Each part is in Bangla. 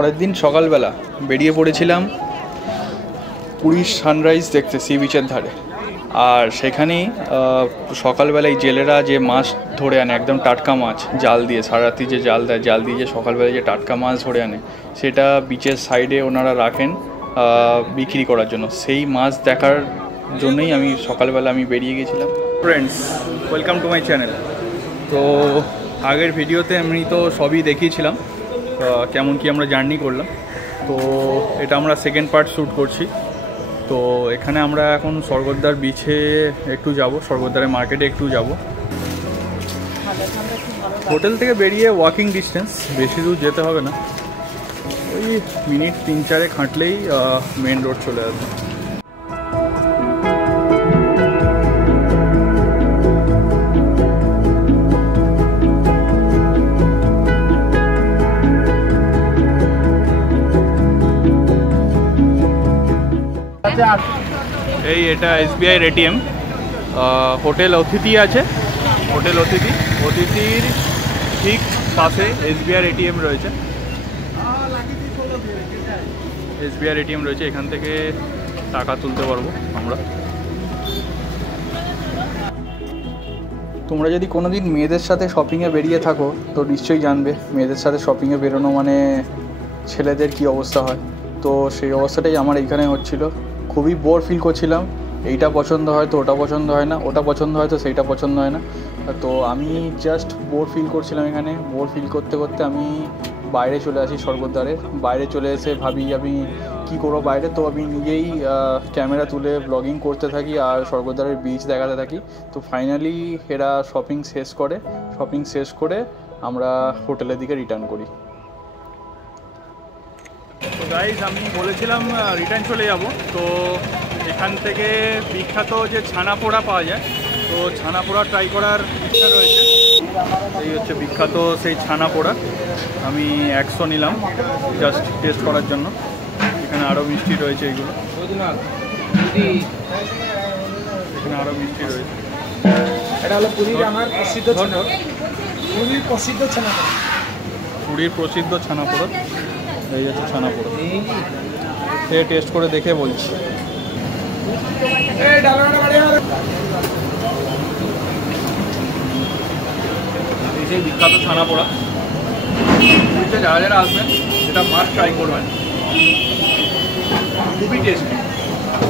পরের দিন সকালবেলা বেরিয়ে পড়েছিলাম পুরীর সানরাইজ দেখতে সি বিচের ধারে। আর সেখানেই সকালবেলায় জেলেরা যে মাছ ধরে আনে, একদম টাটকা মাছ, জাল দিয়ে সারা রাত্রি যে জাল দেয়, জাল দিয়ে যে সকালবেলায় যে টাটকা মাছ ধরে আনে, সেটা বিচের সাইডে ওনারা রাখেন বিক্রি করার জন্য। সেই মাছ দেখার জন্যই আমি সকালবেলা বেরিয়ে গেছিলাম। Friends, welcome to my channel. তো আগের ভিডিওতে আমি তো সবই দেখিয়েছিলাম কেমন কি আমরা জার্নি করলাম। তো এটা আমরা সেকেন্ড পার্ট শ্যুট করছি। তো এখানে আমরা এখন স্বর্গদ্বার বিচে একটু যাব, স্বর্গদ্বারের মার্কেটে একটু যাব। হোটেল থেকে বেরিয়ে ওয়াকিং ডিস্টেন্স, বেশি দূর যেতে হবে না, ওই মিনিট 3-4 হাঁটলেই মেন রোড চলে আসবে। এই এটা এসবিআইয়ের এটিএম। হোটেল অতিথি আছে, হোটেল অতিথির ঠিক পাশে এসবিআইয়ের এটিএম রয়েছে। এসবিআইয়ের এটিএম রয়েছে, এখান থেকে টাকা তুলতে পারবো আমরা। তোমরা যদি কোনোদিন মেয়েদের সাথে শপিংয়ে বেরিয়ে থাকো তো নিশ্চয়ই জানবে মেয়েদের সাথে শপিংয়ে বেরোনো মানে ছেলেদের কি অবস্থা হয়। তো সেই অবস্থাটাই আমার এইখানে হচ্ছিল। খুবই বোর ফিল করছিলাম, এইটা পছন্দ হয় তো ওটা পছন্দ হয় না, ওটা পছন্দ হয় তো সেইটা পছন্দ হয় না। তো আমি জাস্ট বোর ফিল করছিলাম এখানে। বোর ফিল করতে করতে আমি বাইরে চলে আসি, স্বর্গদ্বারের বাইরে চলে এসে ভাবি আমি কি করবো বাইরে। তো আমি নিজেই ক্যামেরা তুলে ব্লগিং করতে থাকি আর স্বর্গদ্বারের বিচ দেখাতে থাকি। তো ফাইনালি এরা শপিং শেষ করে আমরা হোটেলের দিকে রিটার্ন করি। তো গাইজ, আমি বলেছিলাম রিটার্ন চলে যাব। তো এখান থেকে বিখ্যাত যে ছানা পোড়া পাওয়া যায়, তো ছানা পোড়া ট্রাই করার ইচ্ছা রয়েছে। এই হচ্ছে বিখ্যাত সেই ছানা পোড়া। আমি 100 নিলাম জাস্ট টেস্ট করার জন্য। এখানে আরও মিষ্টি রয়েছে, এইগুলো এখানে আরও মিষ্টি রয়েছে। এটা হলো পুরীর আমার প্রসিদ্ধ ছানা, পুরীর প্রসিদ্ধ ছানা পোড়া, পুরীর প্রসিদ্ধ ছানা পোড়া। এই হচ্ছে ছানা পোড়া, টেস্ট করে দেখে বলছি। সেই বিখ্যাত ছানা পোড়া, পুরীতে যারা যারা আসবেন সেটা মাস্ট ট্রাই করবেন। খুবই টেস্টি,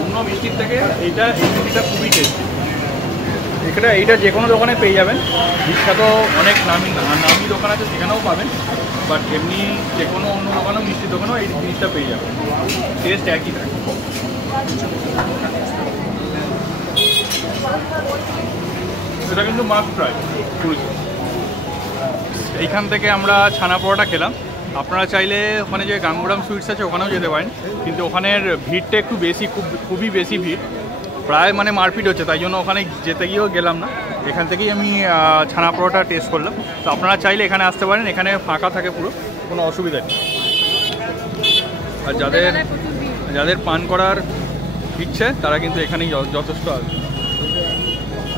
অন্য মিষ্টির থেকে এইটা খুবই টেস্টি। এখানে এইটা যে কোনো দোকানে পেয়ে যাবেন, বিখ্যাত অনেক নামি দোকান আছে সেখানেও পাবেন, বাট এমনি যে কোনো অন্য দোকানেও মিষ্টির দোকানেও এই জিনিসটা পেয়ে যাবেন, টেস্ট একই থাকে। সেটা কিন্তু মাস্ট ট্রাই পুরীতে। এইখান থেকে আমরা ছানা পোড়াটা খেলাম। আপনারা চাইলে ওখানে যে গাঙ্গুরাম সুইটস আছে ওখানেও যেতে পারেন, কিন্তু ওখানের ভিড়টা একটু বেশি, খুবই বেশি ভিড়, প্রায় মারপিট হচ্ছে, তাই জন্য ওখানে যেতে গিয়েও গেলাম না। এখান থেকেই আমি ছানা পোড়াটা টেস্ট করলাম। তো আপনারা চাইলে এখানে আসতে পারেন, এখানে ফাঁকা থাকে পুরো, কোনো অসুবিধা নেই। আর যাদের পান করার ইচ্ছে তারা কিন্তু এখানেই যথেষ্ট আসবে।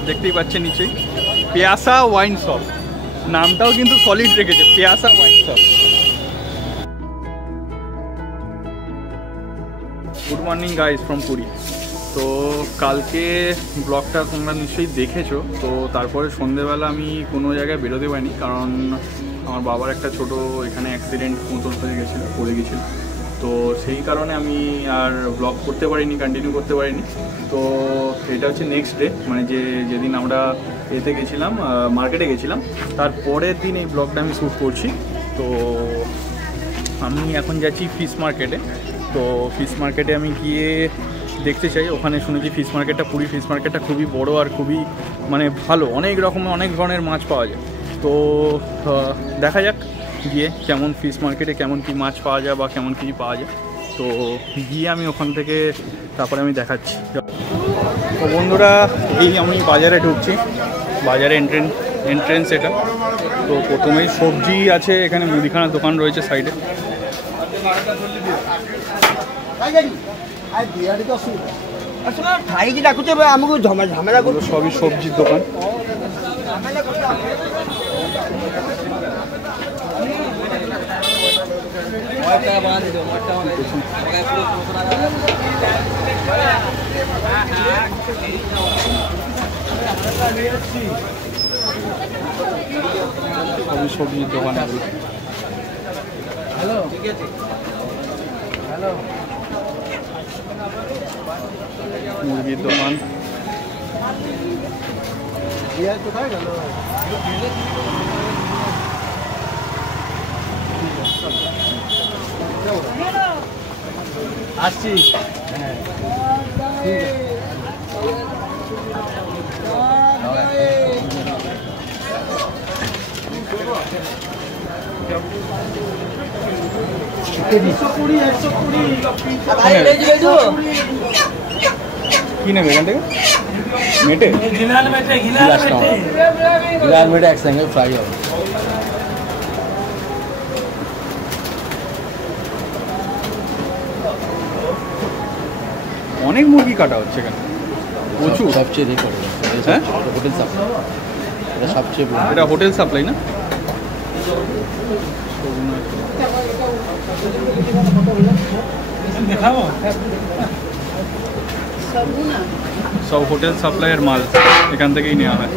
দেখতেই পাচ্ছেন নিচেই পিয়াসা ওয়াইন শপ, নামটাও কিন্তু সলিড রেখেছে, Piyasa wine shop. Good morning guys from Puri. তো কালকে ব্লগটা তোমরা নিশ্চয়ই দেখেছো। তো তারপরে সন্ধেবেলা আমি কোনো জায়গায় বেরোতে পারিনি, কারণ আমার বাবার একটা ছোটো এখানে অ্যাক্সিডেন্ট মতন হয়ে গেছিলো, পড়ে গেছিলো। তো সেই কারণে আমি আর ব্লগ করতে পারিনি, কন্টিনিউ করতে পারিনি। তো এটা হচ্ছে নেক্সট ডে, যেদিন আমরা গেছিলাম, মার্কেটে গেছিলাম, তারপরের দিন এই ব্লগটা আমি শ্যুট করছি। তো আমি এখন যাচ্ছি ফিশ মার্কেটে। তো ফিশ মার্কেটে আমি গিয়ে দেখতে চাই, ওখানে শুনেছি ফিশ মার্কেটটা, পুরী ফিশ মার্কেটটা খুবই বড় আর খুবই ভালো, অনেক ধরনের মাছ পাওয়া যায়। তো দেখা যাক গিয়ে কেমন ফিশ মার্কেটে কেমন কি মাছ পাওয়া যায় বা কেমন কিছু পাওয়া যায়। তো গিয়ে আমি ওখান থেকে তারপরে আমি দেখাচ্ছি। তো বন্ধুরা, আমি বাজারে ঢুকছি, বাজারে এন্ট্রেন্স এটা। তো প্রথমেই সবজি আছে, এখানে মুদিখানার দোকান রয়েছে সাইডে। সবই সবজির দোকান। সবই সবজির দোকান। হ্যালো, ঠিক আছে। হ্যালো, মুরগির দোকান। কোথায় গেল? আসছি। হ্যাঁ, কি নেবে এখান থেকে? মেটে गिलास में एक सिंगल फ्राई हो। অনেক মুরগি কাটা হচ্ছে এখানে, প্রচুর। সবচেয়ে রেকর্ড হ্যাঁ, হোটেল সাপ্লাই, এটা সবচেয়ে বড়। এটা হোটেল সাপ্লাই না? দেখাবো সব হোটেল সাপ্লাইয়ের মাল এখান থেকেই নেওয়া হয়।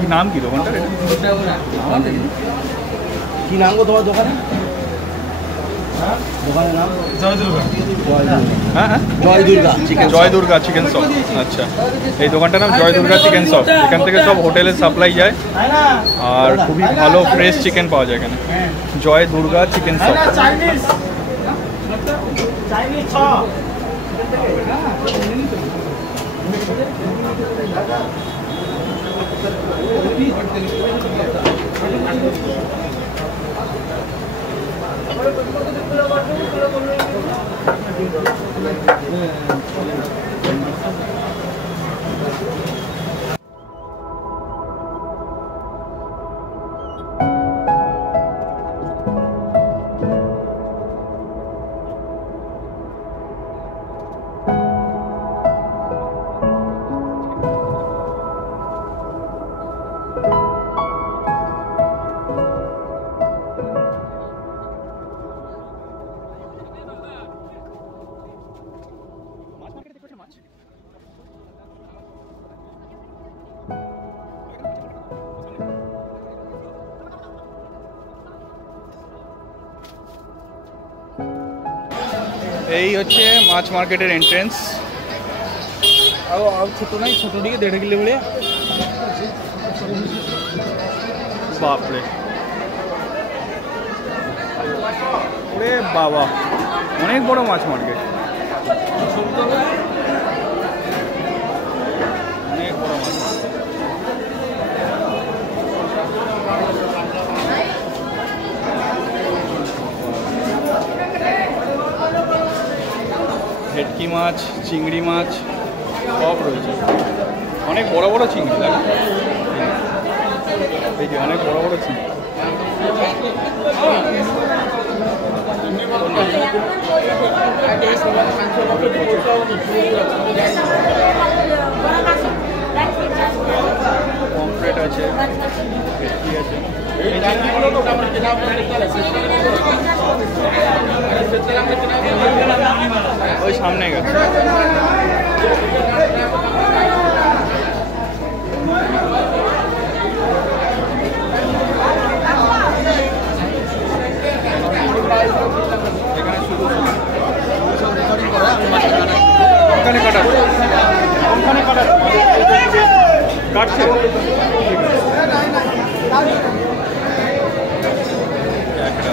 কি নাম কি দোকানটার? কি নাম গো তোমার দোকানে? দোকানের নাম হ্যাঁ হ্যাঁ, জয় দুর্গা চিকেন। জয় দুর্গা চিকেন শপ। আচ্ছা, এই দোকানটার নাম জয় দুর্গা চিকেন শপ। এখান থেকে সব হোটেলের সাপ্লাই যায় আর খুবই ভালো ফ্রেশ চিকেন পাওয়া যায় এখানে। Joy Durga chicken shop. Chinese Chinese ছ এই হচ্ছে মাছ মার্কেটের এন্ট্রেন্স। ଆଉ ଛୋଟ ନାହିଁ, ଛୋଟ ଟିକେ 1.5 କିଲୋ ଭଳିଆ। বাপরে, ওরে বাবা, অনেক বড় মাছ মার্কেট, অনেক বড় মাছ মার্কেট। ভেটকি মাছ, চিংড়ি মাছ সব রয়েছে। অনেক বড় বড় চিংড়ি লাগে, এই যে অনেক বড় বড় চিংড়ি। পমফ্রেট আছে, ভেটকি আছে। ওই সামনে গেছে। ওখানে কাটা, ওখানে কাটা কাটছে। একটা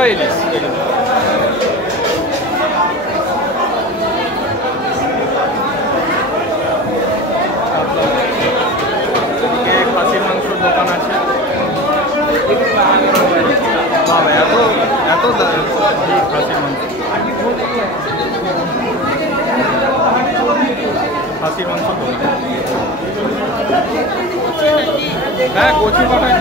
টাটকা ইলিশ। খাসির মাংসর দোকান আছে। বাবা এত এত খাসির মাংস, খাসির মাংস দোকান। হ্যাঁ কচি পাঠায়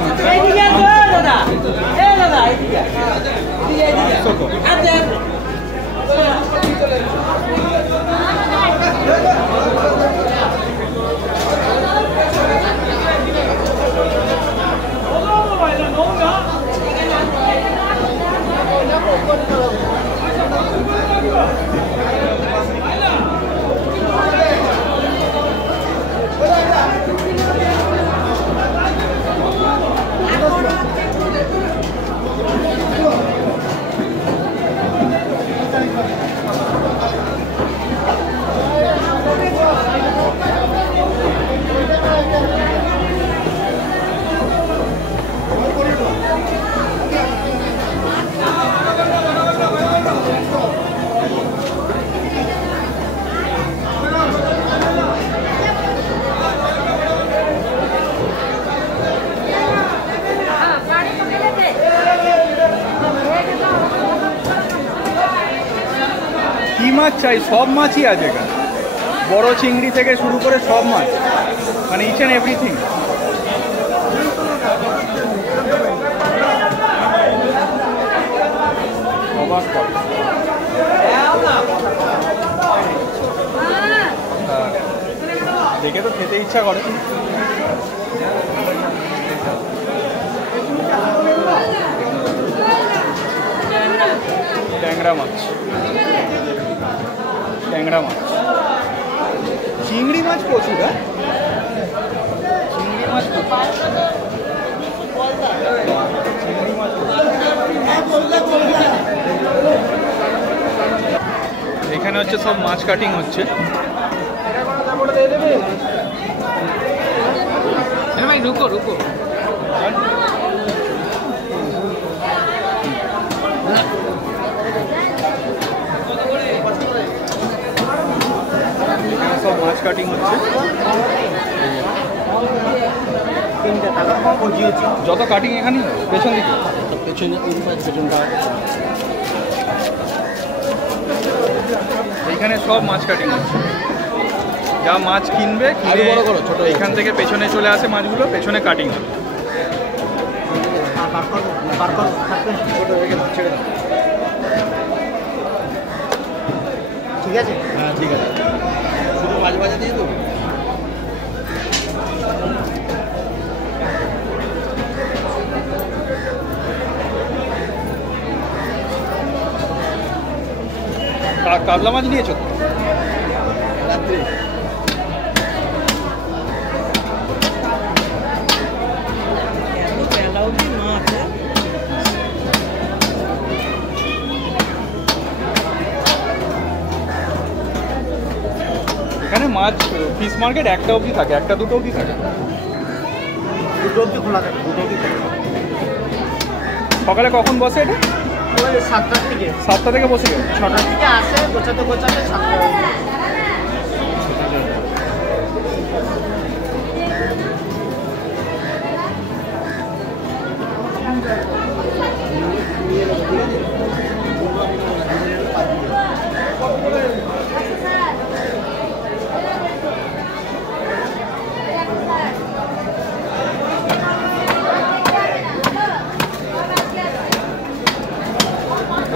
মাছ চাই, সব মাছই আছে এখানে, বড় চিংড়ি থেকে শুরু করে সব মাছ, মানে ইচ অ্যান্ড এভরিথিং। অবাক দেখে তো খেতে ইচ্ছা করে। ট্যাংরা মাছ, ট্যাংরা মাছ, চিংড়ি মাছ প্রচুর। হ্যাঁ চিংড়ি মাছ চিংড়ি মাছ। এখানে হচ্ছে সব মাছ কাটিং হচ্ছে। ভাই রুকো রুকো, সব মাছ কাটিং হচ্ছে। যত কাটিং এখানে পেছন দিকে, পেছনটা এইখানে সব মাছ কাটিং হচ্ছে। যা মাছ কিনবে কিনে এখান থেকে পেছনে চলে আসে মাছগুলো, পেছনে কাটিং হবে। ঠিক আছে, হ্যাঁ ঠিক আছে, শুধু মাছ ভাজা দিয়ে দেবো। কাতলা মাছ নিয়েছো তো? রাত্রে এখানে মাছ ফিশ মার্কেট একটা অবধি থাকে, একটা দুটো অবধি থাকে, দুটো অবধি খোলা থাকে, দুটো অবধি। সকালে কখন বসে এটা? 7টার থেকে। 7টা থেকে বসে গেল, 6টার থেকে আসে, গোছাতে গোছাতে 7টা।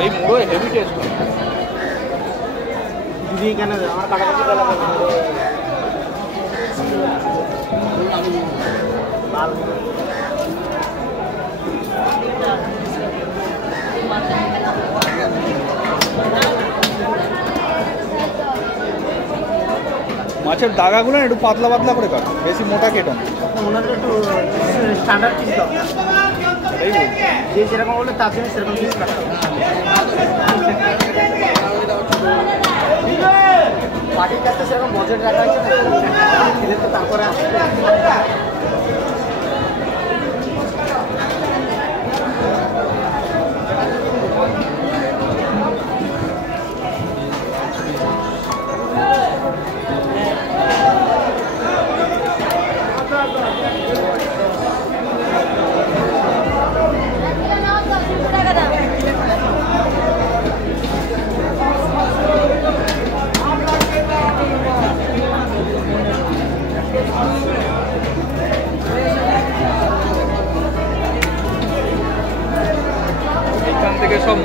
এই মুড়ো হেভি টেস্ট। দিদি কেন আমার কাটাকাটি করা লাগে মাছের দাগাগুলো একটু পাতলা পাতলা করে কাটো, বেশি মোটা কেটো না। ওনাদের একটু স্ট্যান্ডার্ড পিস দাও, এটাই বলছি, যে যেরকম বলে তার জন্য সেরকম পিস কাটতে হবে। পাটির কাছে সেরকম বজেট রাখা হয়েছে না, খিদে তো তারপরে আসবে।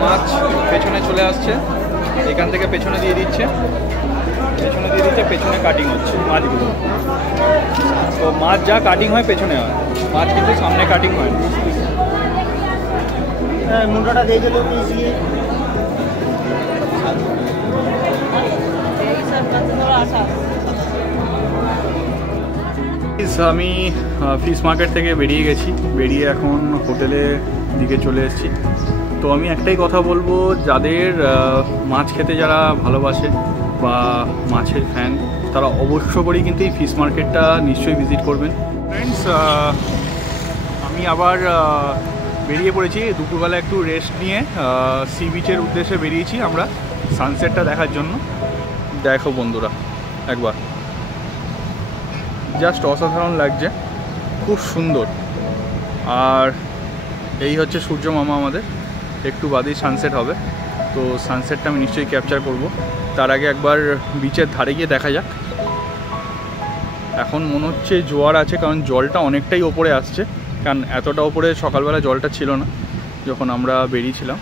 মাছ পেছনে চলে আসছে, এখান থেকে পেছনে দিয়ে দিচ্ছে, পেছনে কাটিং হচ্ছে মাছগুলো। তো মাছ যা কাটিং হয় পেছনে হয়, মাছ কিন্তু সামনে কাটিং হয় না। মুন্ডটা দিয়ে দিল আমি ফিশ মার্কেট থেকে বেরিয়ে গেছি, বেরিয়ে এখন হোটেলের দিকে চলে এসেছি। তো আমি একটাই কথা বলবো, যাদের মাছ খেতে যারা ভালোবাসে বা মাছের ফ্যান, তারা অবশ্য করেই কিন্তু এই ফিশ মার্কেটটা নিশ্চয়ই ভিজিট করবেন। ফ্রেন্ডস, আমি আবার বেরিয়ে পড়েছি দুপুরবেলা একটু রেস্ট নিয়ে, সি বিচের উদ্দেশ্যে বেরিয়েছি আমরা সানসেটটা দেখার জন্য। দেখো বন্ধুরা, একবার জাস্ট অসাধারণ লাগছে, খুব সুন্দর। আর এই হচ্ছে সূর্য মামা আমাদের, একটু বাদেই সানসেট হবে। তো সানসেটটা আমি নিশ্চয়ই ক্যাপচার করব। তার আগে একবার বিচের ধারে গিয়ে দেখা যাক। এখন মনে হচ্ছে জোয়ার আছে, কারণ জলটা অনেকটাই ওপরে আসছে, কারণ এতটা ওপরে সকালবেলা জলটা ছিল না যখন আমরা বেরিয়েছিলাম।